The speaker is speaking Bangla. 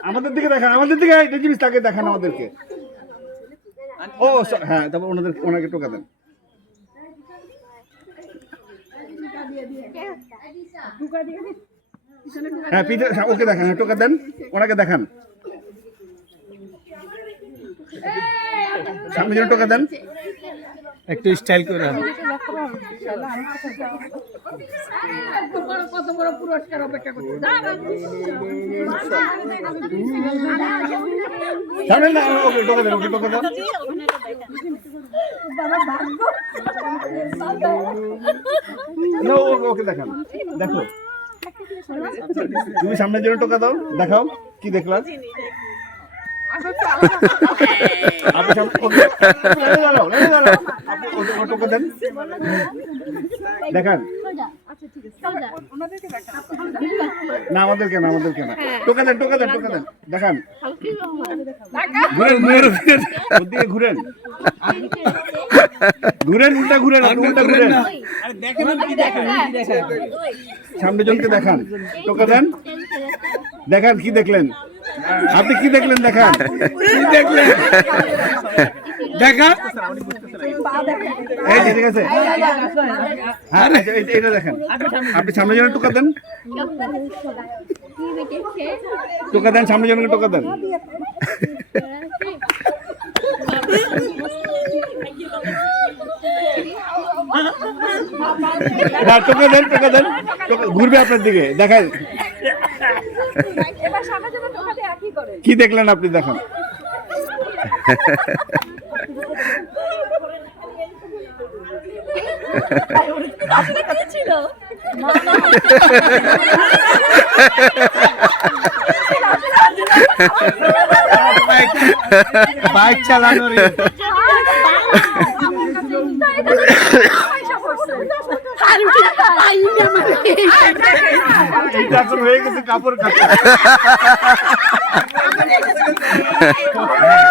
আমাদের দিকে দেখান আমাদের দিকে এই জিনিস তাকে দেখান আমাদেরকে। ও হ্যাঁ তারপর ওনাদের ওনাকে টোকা দেন। হ্যাঁ পিঠে ওকে দেখান হ্যাঁ, টোকা দেন ওনাকে দেখান। সামনে জন্য টোকা দেন। একটু স্টাইল করে কত বড় পুরস্কার অপেক্ষা করছে সামনে না ওকে টোকা দেন ওকে টোকা দেন না ও- ওকে দেখান। দেখো। তুমি সামনের জন্য টোকা দাও দেখাও কি দেখলাম আপনি সামনে দেন। দেখান। না আমাদেরকে না আমাদেরকে না। টোকা দেন টোকা দেন টোকা দেন। দেখান। ঘুরেন ঘুরেন। ঘুরেন। ঘুরেন উল্টা ঘুরেন উল্টা ঘুরেন। সামনে জনকে দেখান। টোকা দেন। দেখান কি দেখলেন? আপনি কি দেখলেন? দেখান। দেখলেন? দেখা। এই যে ঠিক আছে হ্যাঁ আচ্ছা, এই- এটা দেখেন আপনি সামনে জন্য টোকা দেন টোকা দেন সামনে জনকে টোকা দেন না টোকা দেন টোকা দেন ঘুরবে আপনার দিকে দেখায় এবার সামনে যাবে টোকা দিয়ে কি দেখলেন আপনি দেখান ছিল বাইক চালানোর এটা এখন হয়ে কাপড় কাটা